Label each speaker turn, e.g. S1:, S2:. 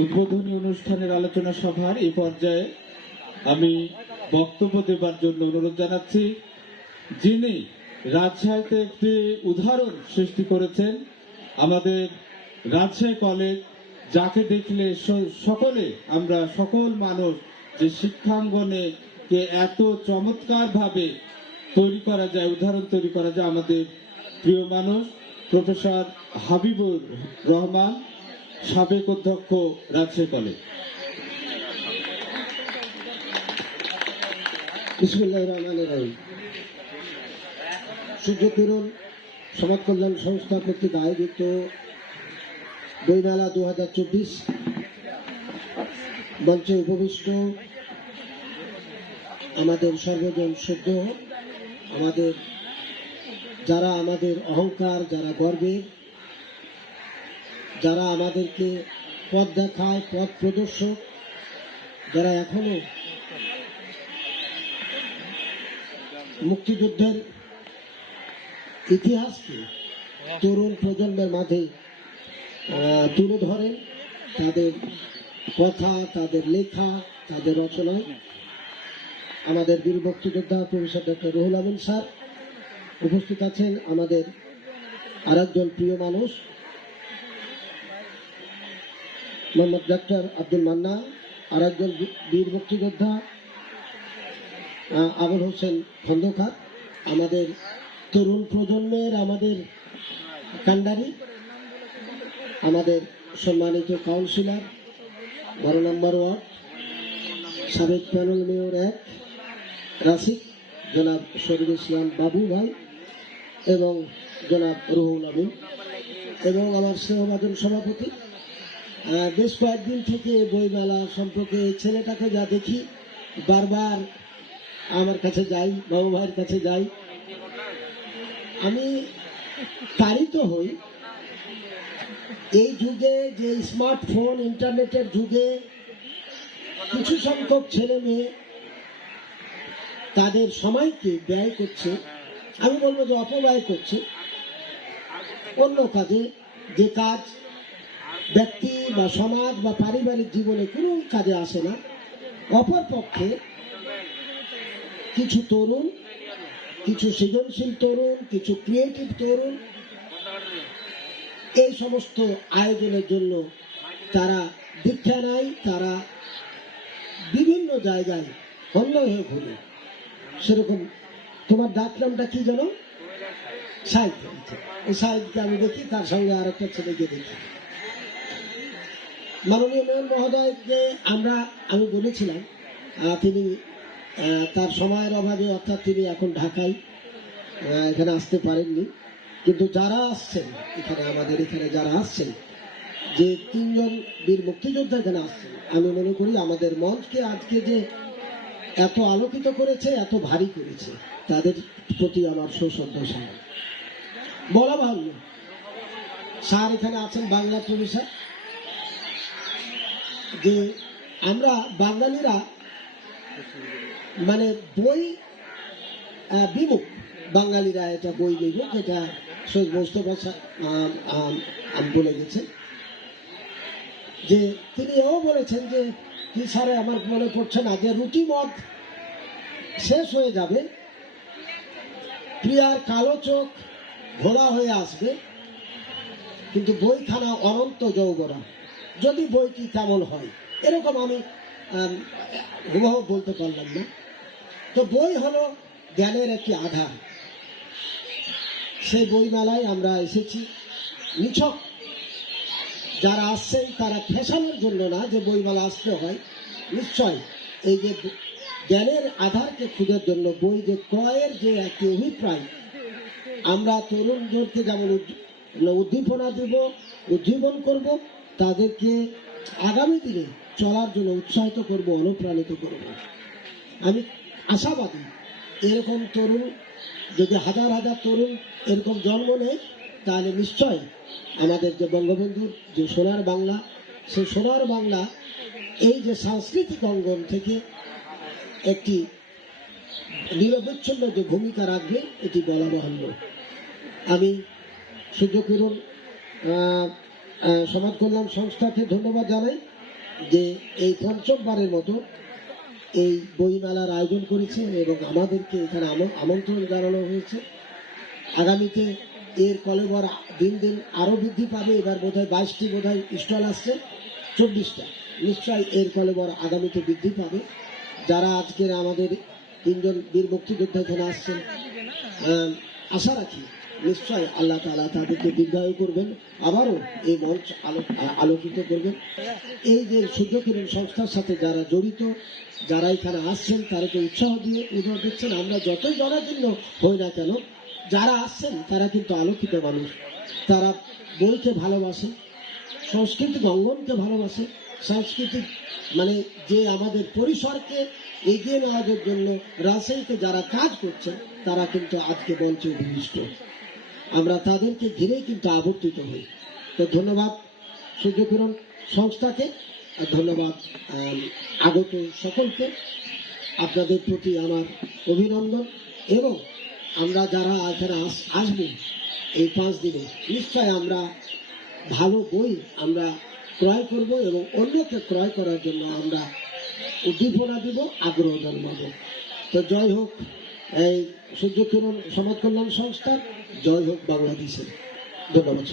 S1: উদ্বোধনী অনুষ্ঠানের আলোচনা সভার এই পর্যায়ে আমি বক্তব্য দেবার জন্য অনুরোধ জানাচ্ছি, যিনি রাজশাহীতে একটি উদাহরণ সৃষ্টি করেছেন, আমাদের রাজশাহী কলেজ, যাকে দেখলে সকলে, আমরা সকল মানুষ যে শিক্ষাঙ্গনে কে এত চমৎকার ভাবে তৈরি করা যায়, উদাহরণ তৈরি করা যায়, আমাদের প্রিয় মানুষ প্রফেসর হাবিবুর রহমান। সাবেক অধ্যক্ষ রাজশাহী কলেজ।
S2: বিসমুল্লাহ রহমান রহিম। সূর্য কিরণ সমাজ কল্যাণ সংস্থা কর্তৃক আয়োজিত বইমেলা দু হাজার চব্বিশ মঞ্চে উপবিষ্ট আমাদের সর্বজন সদ্য আমাদের যারা আমাদের অহংকার, যারা গর্বের যারা আমাদেরকে পথ দেখায়, পথ প্রদর্শক, যারা এখনও মুক্তিযুদ্ধের ইতিহাসকে তরুণ প্রজন্মের মাঝে তুলে ধরেন, তাদের কথা, তাদের লেখা, তাদের রচনায়। আমাদের বীর মুক্তিযোদ্ধা professor doctor Ruhul Amin sir উপস্থিত আছেন, আমাদের আরেকজন প্রিয় মানুষ মোহাম্মদ ডক্টর আব্দুল মান্না, আরেকজন বীর মুক্তিযোদ্ধা আবুল হোসেন খন্দকার, আমাদের তরুণ প্রজন্মের, আমাদের কান্ডারি, আমাদের সম্মানিত কাউন্সিলর, বারো নম্বর ওয়ার্ড, সাবেক প্যানেল মেয়র এক রাসিক জনাব শরীর ইসলাম বাবু ভাই এবং জনাব রুহুল আমিন এবং আমার স্নেহভাজন সভাপতি বেশ কয়েকদিন থেকে বইমেলা সম্পর্কে ছেলেটাকে যা দেখি, বারবার আমার কাছে যাই, বাবু ভাইয়ের কাছে যাই। আমি তাড়িত হই। এই যুগে যে স্মার্টফোন, ইন্টারনেটের যুগে কিছু সংখ্যক ছেলে মেয়ে তাদের সময়কে ব্যয় করছে, আমি বলব যে অপব্যয় করছে। অন্য কাজে যে কাজ ব্যক্তি বা সমাজ বা পারিবারিক জীবনে কোনো কাজে আসে না। অপরপক্ষে কিছু তরুণ, কিছু সৃজনশীল তরুণ, কিছু ক্রিয়েটিভ তরুণ, এই সমস্ত আয়োজনের জন্য তারা দীক্ষা নেয়, তারা বিভিন্ন জায়গায় অন্য হয়ে ঘুরে। সেরকম তোমার ডাক নামটা কি জানো? সাহিত্য। এই সাহিত্যকে আমি দেখি, তার সঙ্গে আরেকটা ছেলেকে দেখি। মাননীয় মেয়র মহোদয়কে আমরা, আমি বলেছিলাম তিনি তার সময়ের অভাবে, অর্থাৎ তিনি এখন ঢাকায় এখানে আসতে পারেননি। কিন্তু যারা আসছেন, এখানে আমাদের এখানে যারা আসছেন, যে তিনজন বীর মুক্তিযোদ্ধা এখানে আসছেন, আমি মনে করি আমাদের মঞ্চকে আজকে যে এত আলোকিত করেছে, এত ভারী করেছে, তাদের প্রতি আমার সালাম বলা ভালো। স্যার এখানে আছেন বাংলা প্রফেসর যে আমরা বাঙালিরা মানে বই বিমুখ। বাঙালিরা এটা বই বিমুখ এটা সৈয়দ মোস্তফা বলে গেছেন। যে তিনি এও বলেছেন যে, কি স্যারে আমার মনে পড়ছে না যে রুটি মদ শেষ হয়ে যাবে, প্রিয়ার কালো চোখ ঘোলা হয়ে আসবে, কিন্তু বইখানা অনন্ত যৌবনা। যদি বইটি তেমন হয়? এরকম আমি হুবহু বলতে পারলাম না। তো বই হলো জ্ঞানের একটি আধার। সেই বইমেলায় আমরা এসেছি। নিছক যারা আসছেন, তারা ফ্যাশনের জন্য না যে বইমেলা আসতে হয়। নিশ্চয় এই যে জ্ঞানের আধারকে খুঁজার জন্য বই যে ক্রয়ের যে একটি অভিপ্রায়, আমরা তরুণদেরকে যেমন উদ্দীপনা দেব, উজ্জীবন করব তাদেরকে আগামী দিনে চলার জন্য উৎসাহিত করব অনুপ্রাণিত করব। আমি আশাবাদী এরকম তরুণ যদি হাজার হাজার তরুণ এরকম জন্ম নেয় তাহলে নিশ্চয় আমাদের যে বঙ্গবন্ধুর যে সোনার বাংলা সেই সোনার বাংলা এই যে সাংস্কৃতিক অঙ্গন থেকে একটি নিরবচ্ছিন্ন যে ভূমিকা রাখবে এটি বলা বাহুল্য। আমি সূর্য কিরণ আহ, আহ, সমাজ কল্যাণ সংস্থাকে ধন্যবাদ জানাই যে এই পঞ্চমবারের মতো এই বইমেলার আয়োজন করেছে এবং আমাদেরকে এখানে আমন- আমন্ত্রণ জানানো হয়েছে। আগামীতে এর কলেবর দিন দিন আরও বৃদ্ধি পাবে। এবার বোধহয় বাইশটি বোধহয় স্টল আসছে, চব্বিশটা। নিশ্চয়ই এর কলেবর আগামীতে বৃদ্ধি পাবে। যারা আজকের আমাদের তিনজন বীর মুক্তিযোদ্ধা এখানে আসছেন আশা রাখি নিশ্চয় আল্লাহ তালা তাদেরকে দীর্ঘায়ু করবেন, আবারও এই মঞ্চ আলো- আলোকিত করবেন। এই যে সূর্যকিরণ সংস্থার সাথে যারা জড়িত, যারা এখানে আসছেন তাদেরকে উৎসাহ দিয়ে উদাহরণ দিচ্ছেন আমরা যতই জনাকীর্ণ হই না কেন, যারা আসছেন, তারা কিন্তু আলোকিত মানুষ। তারা বইকে ভালোবাসে, সাংস্কৃতিক অঙ্গনকে ভালোবাসে, সাংস্কৃতিক মানে যে আমাদের পরিসরকে এগিয়ে নেওয়ার জন্য রাজশাহীতে যারা কাজ করছেন, তারা কিন্তু আজকে মঞ্চে অভিষ্ট আমরা তাদেরকে ঘিরেই কিন্তু আবর্তিত হই। তো ধন্যবাদ সূর্যকিরণ সংস্থাকে ধন্যবাদ আগত সকলকে আপনাদের প্রতি আমার অভিনন্দন। এবং আমরা যারা এখানে আস- আসব এই পাঁচ দিনে, নিশ্চয় আমরা ভালো বই আমরা ক্রয় করব এবং অন্যকে ক্রয় করার জন্য আমরা উদ্দীপনা দিব, আগ্রহ জন্মাবো। তো জয় হোক। এই সূর্য সমাজ কল্যাণ সংস্থা জয় হোক বাংলাদেশের ধন্যবাদ।